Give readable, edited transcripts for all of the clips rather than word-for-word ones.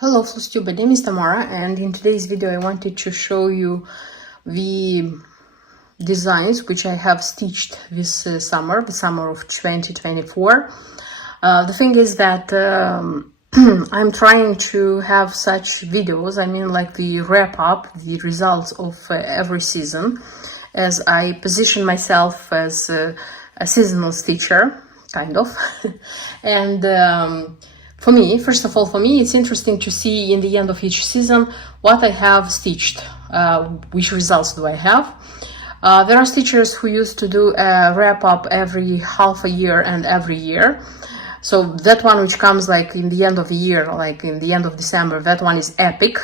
Hello FlossTube, my name is Tamara, and in today's video I wanted to show you the designs which I have stitched this summer, the summer of 2024. The thing is that I'm trying to have such videos, I mean like the wrap up, the results of every season, as I position myself as a seasonal stitcher, kind of. And for me, first of all, it's interesting to see in the end of each season what I have stitched, which results do I have. There are stitchers who used to do a wrap up every half a year and every year. So that one which comes like in the end of the year, like in the end of December, that one is epic.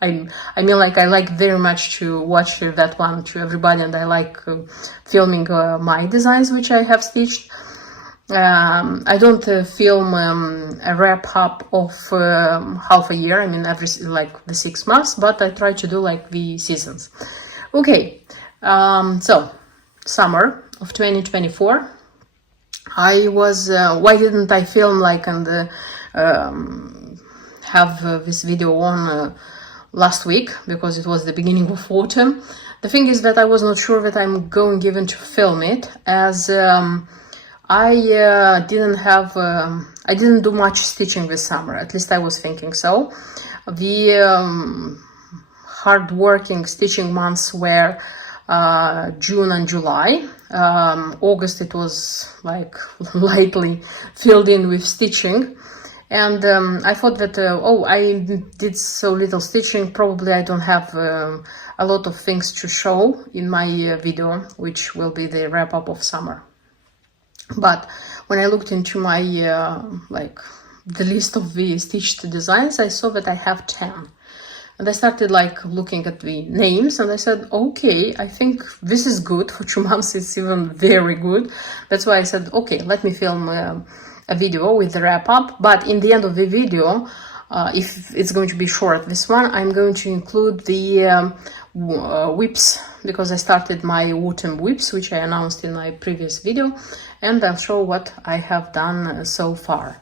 I mean like I like very much to watch that one to everybody, and I like filming my designs which I have stitched. I don't film a wrap up of half a year, I mean every like the 6 months, but I try to do like the seasons. Okay, so summer of 2024, I was why didn't I film like and have this video on last week, because it was the beginning of autumn. The thing is that I was not sure that I'm going even to film it, as I didn't do much stitching this summer, at least I was thinking so. The hard-working stitching months were June and July. August it was like lightly filled in with stitching, and I thought that I did so little stitching, probably I don't have a lot of things to show in my video, which will be the wrap-up of summer. But when I looked into my like the list of the stitched designs, I saw that I have 10, and I started like looking at the names, and I said, okay, I think this is good for 2 months. It's even very good. That's why I said, okay, let me film a video with the wrap up. But in the end of the video, if it's going to be short, this one, I'm going to include the whips, because I started my autumn whips, which I announced in my previous video, and I'll show what I have done so far.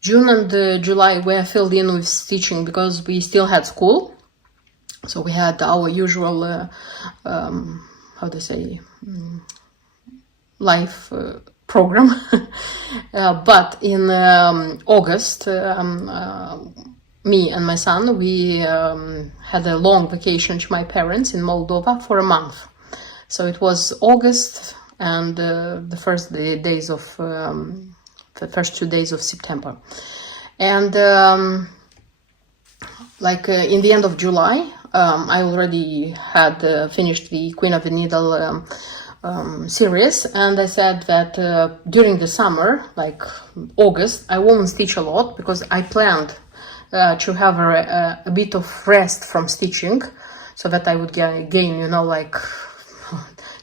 June and July were filled in with stitching because we still had school, so we had our usual how to say life program. But in August, me and my son, we had a long vacation to my parents in Moldova for a month. So it was August and the first 2 days of September. And in the end of July, I already had finished the Queen of the Needle series, and I said that during the summer, like August, I won't stitch a lot, because I planned to have a bit of rest from stitching, so that I would gain, you know, like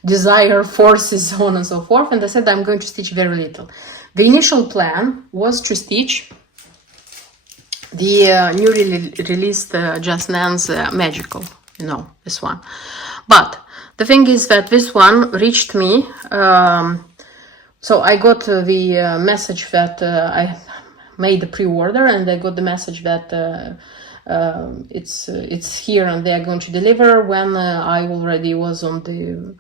desire, forces, so on and so forth. And I said I'm going to stitch very little. The initial plan was to stitch the newly released Just Nan's Magical, you know, this one. But the thing is that this one reached me, so I got the message that I made the pre-order, and I got the message that it's here and they are going to deliver when I already was on the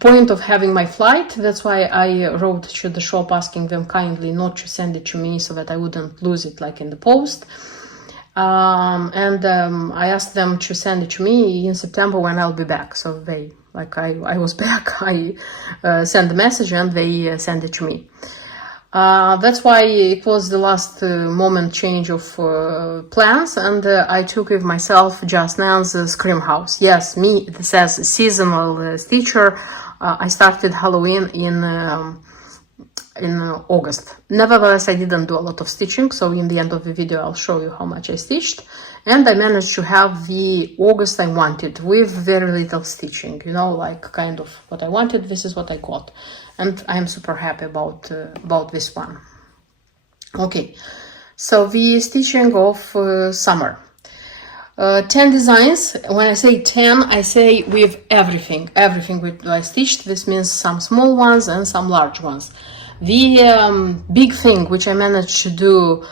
point of having my flight. That's why I wrote to the shop asking them kindly not to send it to me, so that I wouldn't lose it like in the post. I asked them to send it to me in September when I'll be back. So they, like I was back, I sent the message and they sent it to me. That's why it was the last moment change of plans, and I took with myself Just Nan's Scream House. Yes, me, this says seasonal stitcher. I started Halloween in August. Nevertheless, I didn't do a lot of stitching, so in the end of the video I'll show you how much I stitched, and I managed to have the August I wanted with very little stitching, you know, like kind of what I wanted. This is what I got, and I'm super happy about this one. Okay, so the stitching of summer. 10 designs. When I say 10, I say with everything with I stitched. This means some small ones and some large ones. The big thing which I managed to do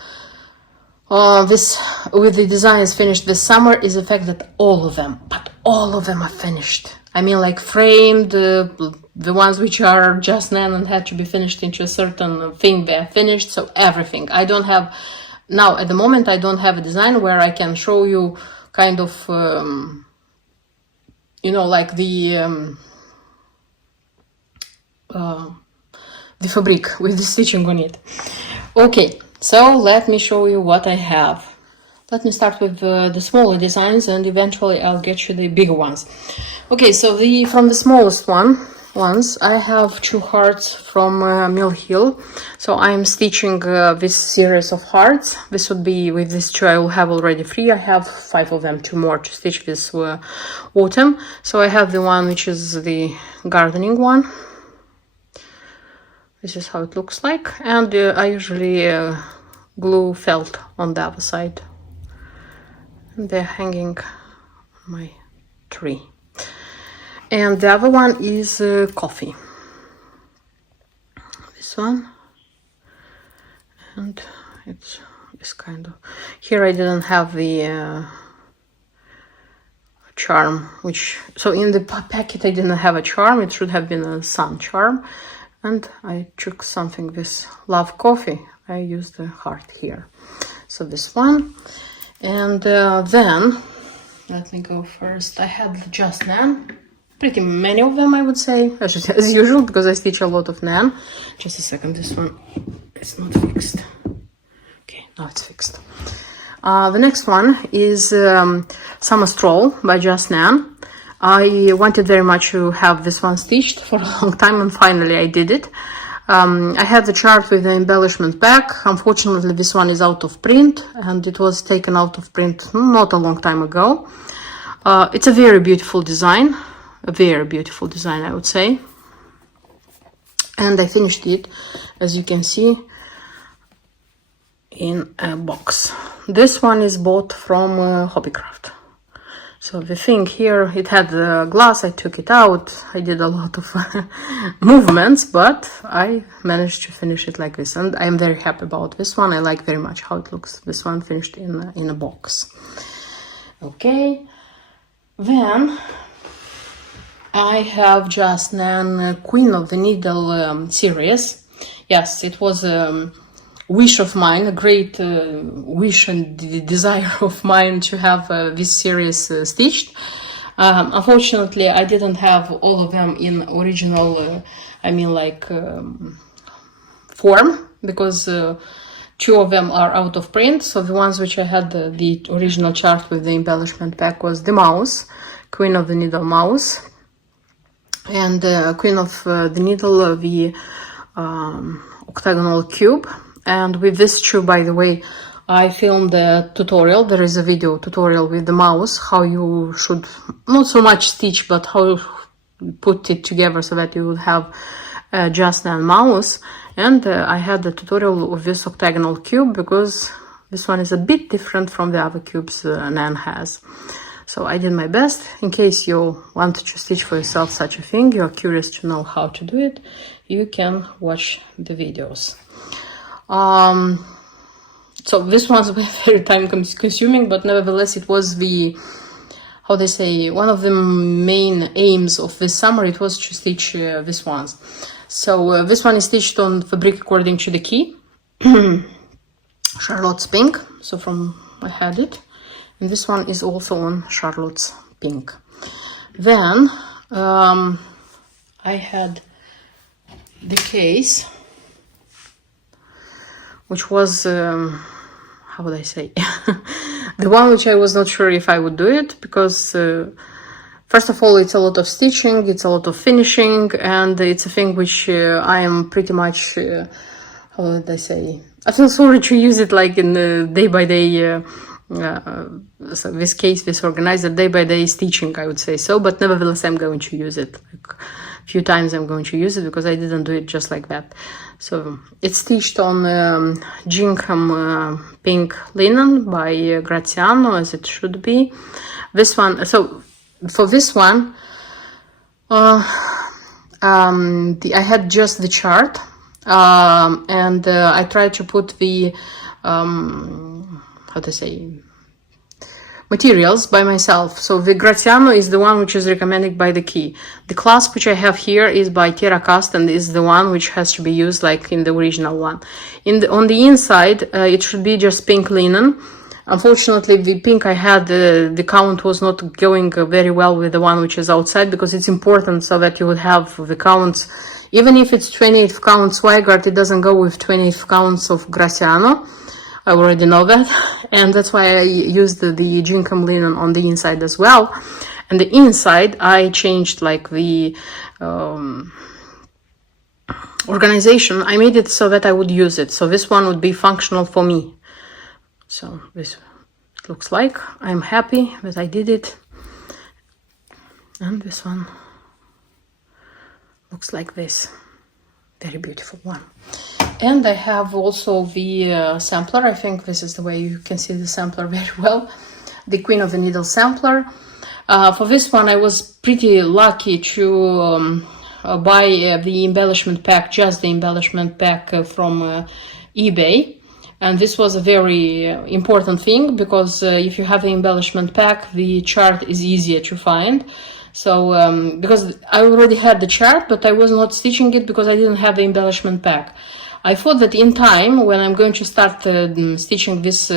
this with the designs finished this summer is the fact that all of them are finished. I mean, like framed, the ones which are just nan and had to be finished into a certain thing, they're finished. So everything. I don't have now at the moment. I don't have a design where I can show you kind of you know, like the fabric with the stitching on it. Okay, so let me show you what I have. Let me start with the smaller designs, and eventually I'll get you the bigger ones. Okay, so from the smallest ones, I have 2 hearts from Mill Hill. So I'm stitching this series of hearts. This would be, with these 2 I will have already 3. I have 5 of them, 2 more to stitch this autumn. So I have the one which is the gardening one. This is how it looks like, and I usually glue felt on the other side. And they're hanging on my tree. And the other one is coffee. This one, and it's this kind of. Here I didn't have the charm, which so in the packet I didn't have a charm. It should have been a sun charm. And I took something with love coffee. I used the heart here. So this one. And then, let me go first. I had just nan. Pretty many of them, I would say. As usual, because I stitch a lot of nan. Just a second, this one is not fixed. Okay, now it's fixed. The next one is Summer Stroll by Just Nan. I wanted very much to have this one stitched for a long time, and finally I did it. I had the chart with the embellishment back. Unfortunately, this one is out of print, and it was taken out of print not a long time ago. It's a very beautiful design, I would say. And I finished it, as you can see, in a box. This one is bought from Hobbycraft. So the thing here, it had the glass, I took it out, I did a lot of movements, but I managed to finish it like this. And I'm very happy about this one. I like very much how it looks. This one finished in a box. Okay, then I have just Nan Queen of the Needle series. Yes, it was wish of mine, a great wish and desire of mine to have this series stitched. Unfortunately, I didn't have all of them in original, form, because 2 of them are out of print. So the ones which I had the original chart with the embellishment pack was the mouse, Queen of the Needle mouse, and Queen of the Needle, the octagonal cube. And with this 2, by the way, I filmed a tutorial. There is a video tutorial with the mouse, how you should not so much stitch, but how you put it together so that you would have just Nan mouse. And I had the tutorial of this octagonal cube, because this one is a bit different from the other cubes Nan has. So I did my best. In case you want to stitch for yourself such a thing, you're curious to know how to do it, you can watch the videos. So this one's very time consuming, but nevertheless it was the, how they say, one of the main aims of this summer. It was to stitch these ones. So this one is stitched on fabric according to the key, Charlotte's Pink. So I had it, and this one is also on Charlotte's Pink. Then I had the case, which was, how would I say, the one which I was not sure if I would do it, because first of all, it's a lot of stitching, it's a lot of finishing, and it's a thing which I am pretty much, how would I say, I feel sorry to use it like in the day-by-day, so this case, this organizer, day-by-day stitching, I would say so, but nevertheless, I'm going to use it. Like, a few times I'm going to use it, because I didn't do it just like that. So it's stitched on Gingham Pink linen by Graziano, as it should be. This one, so for this one, I had just the chart, and I tried to put the how to say, materials by myself. So the Graziano is the one which is recommended by the key. The clasp which I have here is by TerraCast and is the one which has to be used like in the original one. On the inside, it should be just pink linen. Unfortunately, the pink I had, the count was not going very well with the one which is outside, because it's important so that you would have the counts. Even if it's 28 counts Zweigart, it doesn't go with 28 counts of Graziano. I already know that, and that's why I used the gingham linen on the inside as well. And the inside, I changed like the organization. I made it so that I would use it. So this one would be functional for me. So this looks like. I'm happy that I did it. And this one looks like this. Very beautiful one. And I have also the sampler. I think this is the way you can see the sampler very well. The Queen of the Needle sampler. For this one, I was pretty lucky to buy the embellishment pack, just the embellishment pack from eBay. And this was a very important thing, because if you have the embellishment pack, the chart is easier to find. So, because I already had the chart, but I was not stitching it because I didn't have the embellishment pack. I thought that in time, when I'm going to start stitching this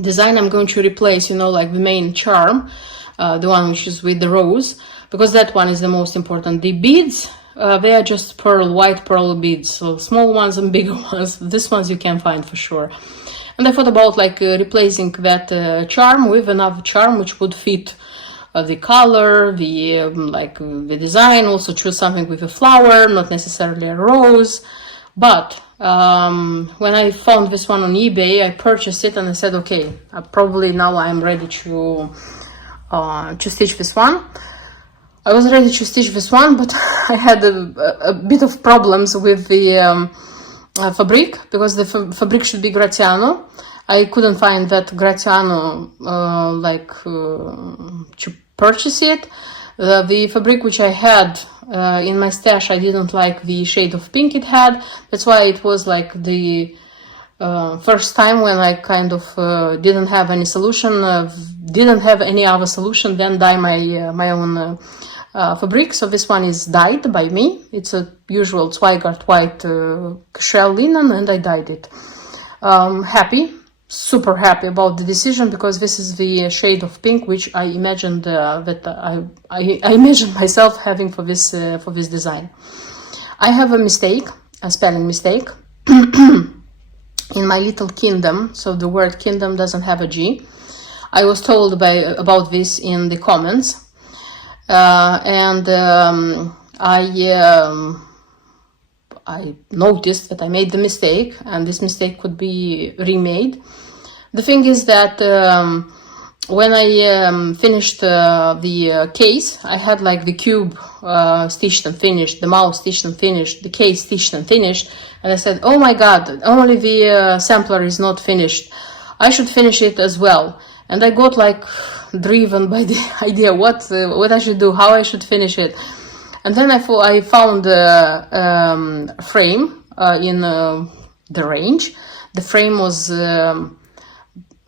design, I'm going to replace, you know, like the main charm, the one which is with the rose, because that one is the most important. The beads, they are just white pearl beads, so small ones and bigger ones. These ones you can find for sure. And I thought about like replacing that charm with another charm which would fit the color, the like the design. Also choose something with a flower, not necessarily a rose. But when I found this one on eBay, I purchased it and I said, okay, probably now I'm ready to stitch this one. I was ready to stitch this one, but I had a bit of problems with the fabric, because the fabric should be Graziano. I couldn't find that Graziano to purchase it. The fabric which I had in my stash, I didn't like the shade of pink it had. That's why it was like the first time when I kind of didn't have any solution, didn't have any other solution than dye my own fabric. So this one is dyed by me. It's a usual Zweigart white shell linen, and I dyed it. Happy. Super happy about the decision, because this is the shade of pink which I imagined that I imagined myself having for this design. I have a mistake, a spelling mistake in my little kingdom. So the word kingdom doesn't have a G. I was told about this in the comments, and I noticed that I made the mistake, and this mistake could be remade. The thing is that when I finished the case, I had like the cube stitched and finished, the mouth stitched and finished, the case stitched and finished, and I said, oh my god, only the sampler is not finished. I should finish it as well. And I got like driven by the idea what I should do, how I should finish it. And then I found a frame in the range. The frame was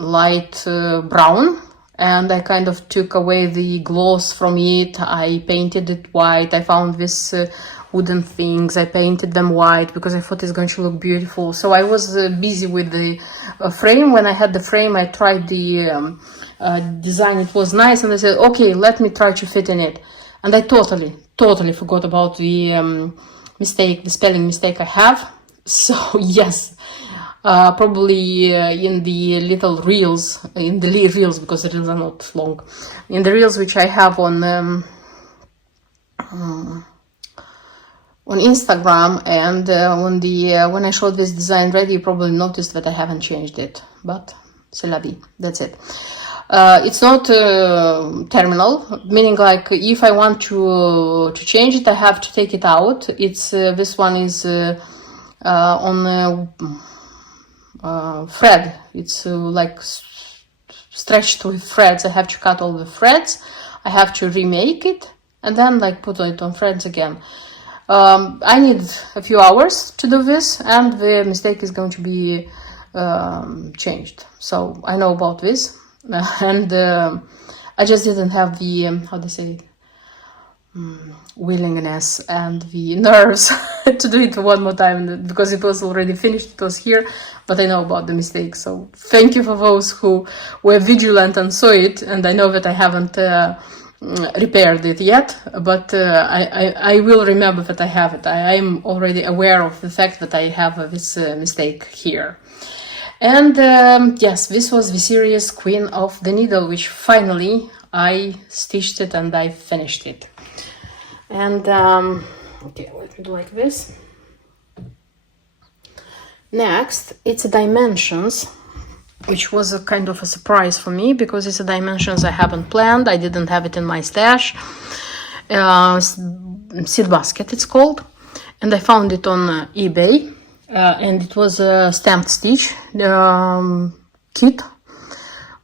light brown, and I kind of took away the gloss from it. I painted it white. I found this wooden things. I painted them white because I thought it's going to look beautiful. So I was busy with the frame. When I had the frame, I tried the design. It was nice, and I said, okay, let me try to fit in it. And I totally forgot about the mistake, the spelling mistake I have. So yes, probably in the little reels, because the reels are not long, in the reels which I have on Instagram, and on the when I showed this design ready, you probably noticed that I haven't changed it, but c'est la vie, that's it. It's not terminal, meaning like if I want to change it, I have to take it out. It's this one is on thread. It's like stretched with threads. I have to cut all the threads. I have to remake it and then like put it on threads again. I need a few hours to do this, and the mistake is going to be changed. So I know about this, and I just didn't have the how to say willingness and the nerves to do it one more time, because it was already finished, it was here, but I know about the mistake. So thank you for those who were vigilant and saw it, and I know that I haven't repaired it yet, but I will remember that I have it. I am already aware of the fact that I have this mistake here. And yes, this was the series Queen of the Needle, which finally I stitched it and I finished it. And okay, let me do like this. Next, it's dimensions, which was a kind of a surprise for me, because it's a dimensions I haven't planned. I didn't have it in my stash. Seed basket it's called, and I found it on eBay, and it was a stamped stitch kit,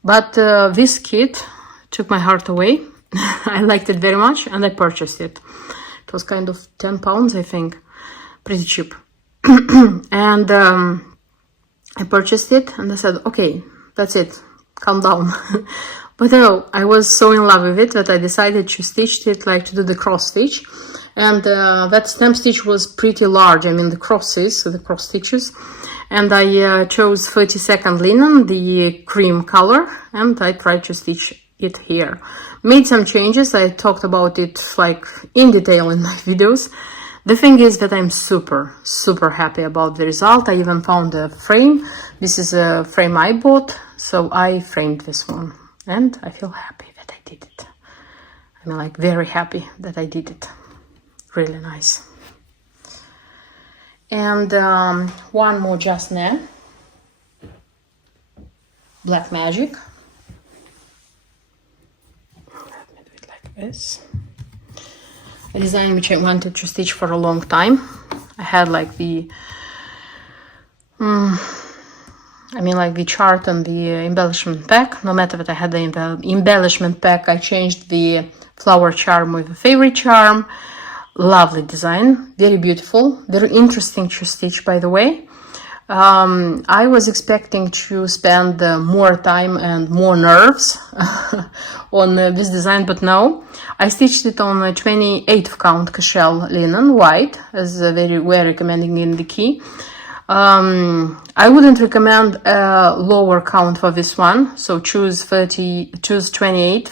but this kit took my heart away. I liked it very much and I purchased it. It was kind of 10 pounds, I think, pretty cheap. And I purchased it and I said, okay, that's it, calm down. But no, I was so in love with it that I decided to stitch it, like to do the cross stitch. And that stamp stitch was pretty large, I mean the crosses, the cross stitches. And I chose 32nd linen, the cream color, and I tried to stitch it here. Made some changes, I talked about it like in detail in my videos. The thing is that I'm super happy about the result. I even found a frame. This is a frame I bought, so I framed this one. And I feel happy that I did it. I mean, like, very happy that I did it. Really nice. And one more just now. Black Magic. Let me do it like this. A design which I wanted to stitch for a long time. I had like the like the chart and the embellishment pack. No matter that I had the embellishment pack, I changed the flower charm with a favorite charm. Lovely design, very beautiful, very interesting to stitch, by the way. I was expecting to spend more time and more nerves on this design, but no. I stitched it on a 28th count Cashel linen, white, as they were recommending in the key. I wouldn't recommend a lower count for this one, so choose 28th,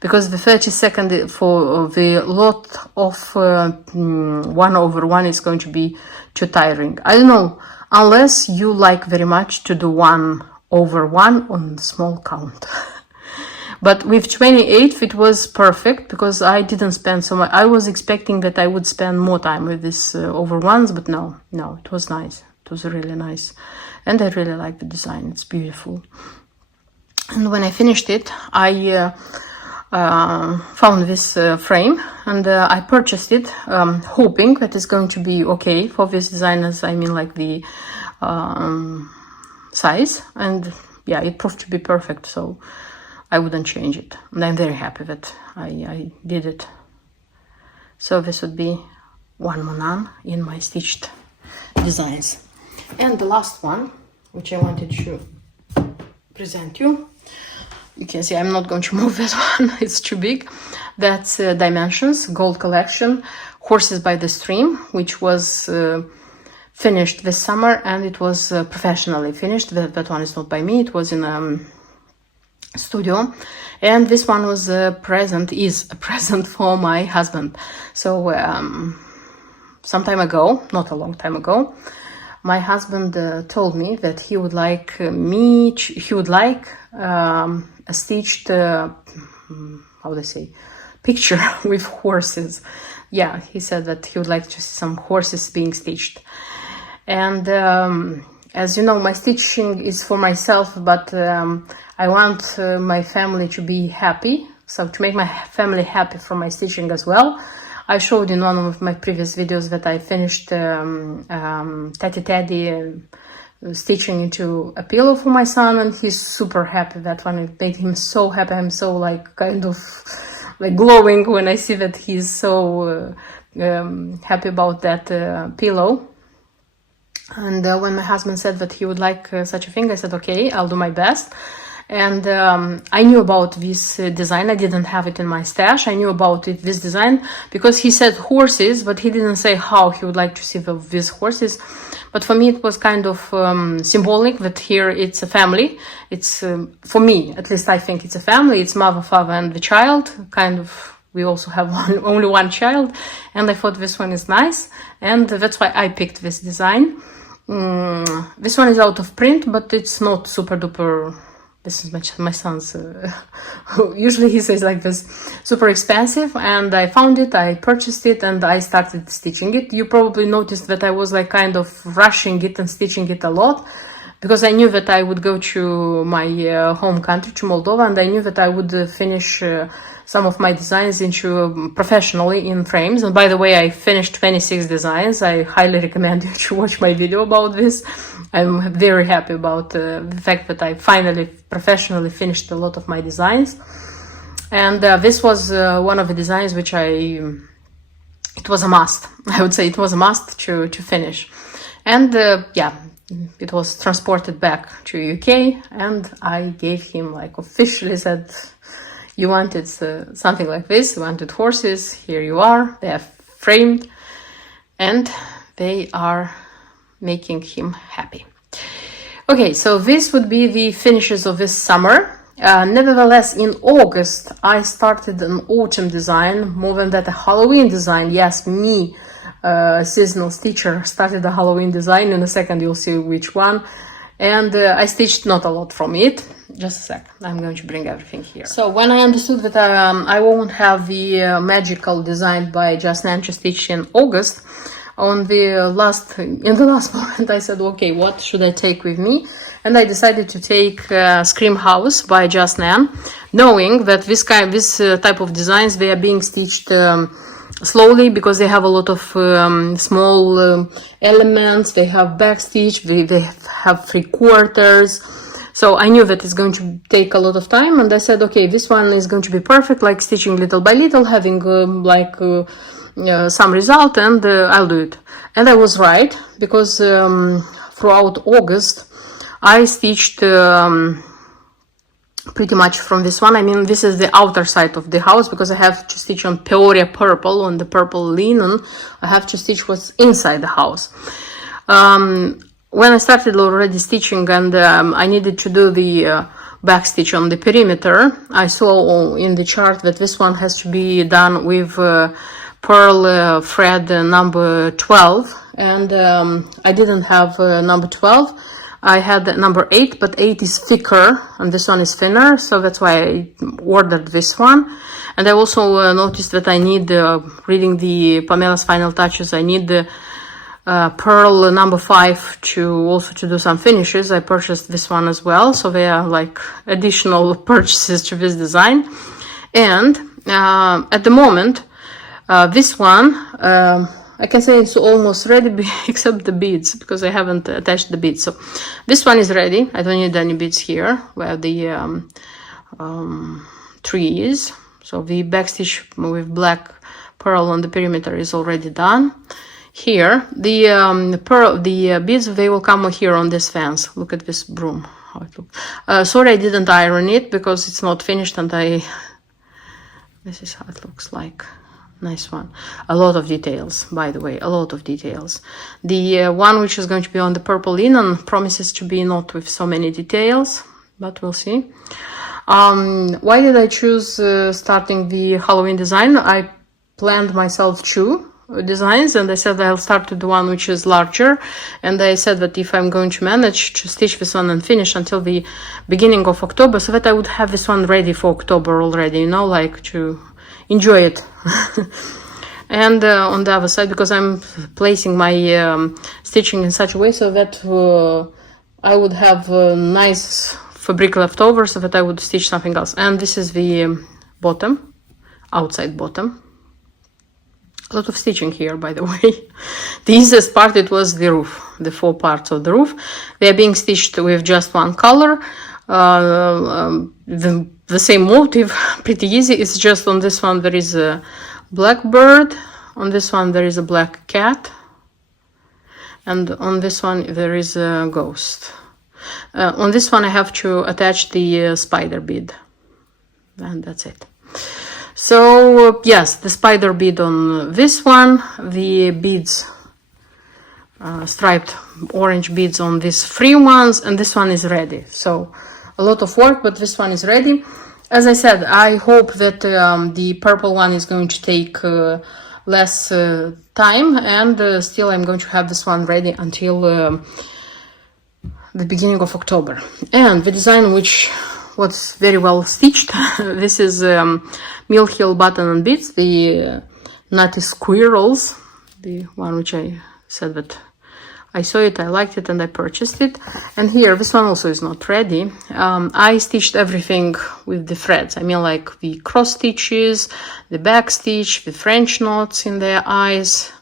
because the 32nd for the lot of 1/1 is going to be too tiring. I don't know, unless you like very much to do 1/1 on small count. But with 28th it was perfect, because I didn't spend so much. I was expecting that I would spend more time with this over ones, but no, it was nice. It was really nice, and I really like the design. It's beautiful. And when I finished it, I found this frame, and I purchased it, hoping that it's going to be okay for this design, as I mean like the size, and yeah, it proved to be perfect, so I wouldn't change it, and I'm very happy that I did it. So this would be one more none in my stitched designs. And the last one, which I wanted to present you, you can see I'm not going to move that one, it's too big. That's Dimensions Gold Collection Horses by the Stream, which was finished this summer, and it was professionally finished. That one is not by me, it was in a studio, and this one was is a present for my husband. So some time ago, not a long time ago, my husband told me that he would like a stitched how do I say, picture with horses. Yeah, he said that he would like to see some horses being stitched. And as you know, my stitching is for myself, but I want my family to be happy. So to make my family happy from my stitching as well, I showed in one of my previous videos that I finished Tatty Teddy stitching into a pillow for my son, and he's super happy. That one, it made him so happy. I'm so like kind of like glowing when I see that he's so happy about that pillow. And when my husband said that he would like such a thing, I said, okay, I'll do my best. And I knew about this design. I didn't have it in my stash. I knew about this design because he said horses, but he didn't say how he would like to see these horses. But for me, it was kind of symbolic that here it's a family. It's, for me, at least I think it's a family. It's mother, father, and the child. Kind of, we also have only one child. And I thought this one is nice. And that's why I picked this design. This one is out of print, but it's not super duper. This is my son's. Usually he says like this, super expensive. And I found it, I purchased it, and I started stitching it. You probably noticed that I was like kind of rushing it and stitching it a lot, because I knew that I would go to my home country, to Moldova, and I knew that I would finish some of my designs into professionally in frames. And by the way, I finished 26 designs. I highly recommend you to watch my video about this. I'm very happy about the fact that I finally professionally finished a lot of my designs. And this was one of the designs which it was a must. I would say it was a must to finish. And yeah, it was transported back to UK, and I gave him, like, officially said, you wanted something like this, you wanted horses, here you are, they are framed, and they are making him happy. Okay, so this would be the finishes of this summer. Nevertheless, in August, I started an autumn design, more than that, a Halloween design. Yes, me, seasonal stitcher, started a Halloween design. In a second, you'll see which one. And I stitched not a lot from it. Just a sec, I'm going to bring everything here. So when I understood that I won't have the magical design by Just Nan to stitch in August, in the last moment I said, okay, what should I take with me? And I decided to take Scream House by Just Nan, knowing that this type of designs, they are being stitched slowly, because they have a lot of small elements. They have back stitch, they have 3/4. So I knew that it's going to take a lot of time, and I said, okay, this one is going to be perfect, like stitching little by little, having some result, and I'll do it. And I was right, because throughout August I stitched pretty much from this one. I mean, this is the outer side of the house, because I have to stitch on Peoria purple, on the purple linen. I have to stitch what's inside the house. When I started already stitching, and I needed to do the back stitch on the perimeter, I saw in the chart that this one has to be done with pearl thread number 12, and I didn't have number 12. I had number 8, but 8 is thicker and this one is thinner, so that's why I ordered this one. And I also noticed that I need, reading the Pamela's Final Touches, I need the pearl number 5 to do some finishes. I purchased this one as well, so they are like additional purchases to this design. And at the moment, this one, I can say it's almost ready, except the beads, because I haven't attached the beads. So this one is ready. I don't need any beads here where the tree is. So the backstitch with black pearl on the perimeter is already done. Here, the beads, they will come here on this fence. Look at this broom, how it looks. Sorry, I didn't iron it because it's not finished, and this is how it looks like. Nice one. A lot of details, by the way, a lot of details. The one which is going to be on the purple linen promises to be not with so many details, but we'll see. Why did I choose starting the Halloween design? I planned myself 2 designs, and I said I'll start with the one which is larger, and I said that if I'm going to manage to stitch this one and finish until the beginning of October, so that I would have this one ready for October already, you know, like to enjoy it. And on the other side, because I'm placing my stitching in such a way so that I would have nice fabric left over, so that I would stitch something else. And this is the bottom, outside bottom. A lot of stitching here, by the way. The easiest part, it was the roof, the 4 parts of the roof. They are being stitched with just one color. The same motive, pretty easy. It's just on this one there is a black bird, on this one there is a black cat, and on this one there is a ghost. On this one I have to attach the spider bead, and that's it. So yes, the spider bead on this one, the beads, striped orange beads on these 3 ones, and this one is ready. So a lot of work, but this one is ready. As I said, I hope that the purple one is going to take less time, and still I'm going to have this one ready until the beginning of October. And the design, which was very well stitched, this is Mill Hill button and beads, the Nutty Squirrels, the one which I said that I saw it, I liked it, and I purchased it. And here, this one also is not ready. I stitched everything with the threads. I mean, like the cross stitches, the back stitch, the French knots in their eyes,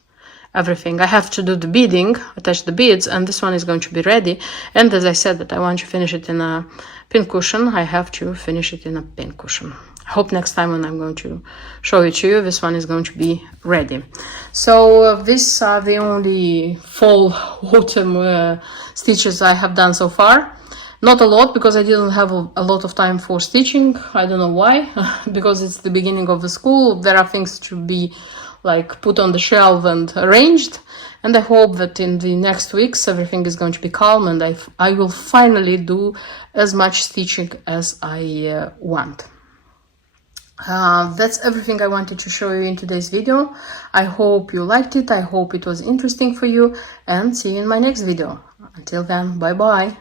everything. I have to do the beading, attach the beads, and this one is going to be ready. And as I said that I want to finish it in a pincushion, I have to finish it in a pincushion. I hope next time when I'm going to show it to you, this one is going to be ready. So these are the only fall autumn stitches I have done so far. Not a lot, because I didn't have a lot of time for stitching. I don't know why, because it's the beginning of the school. There are things to be like put on the shelf and arranged. And I hope that in the next weeks everything is going to be calm, and I will finally do as much stitching as I want. That's everything I wanted to show you in today's video. I hope you liked it. I hope it was interesting for you, and see you in my next video. Until then, bye bye.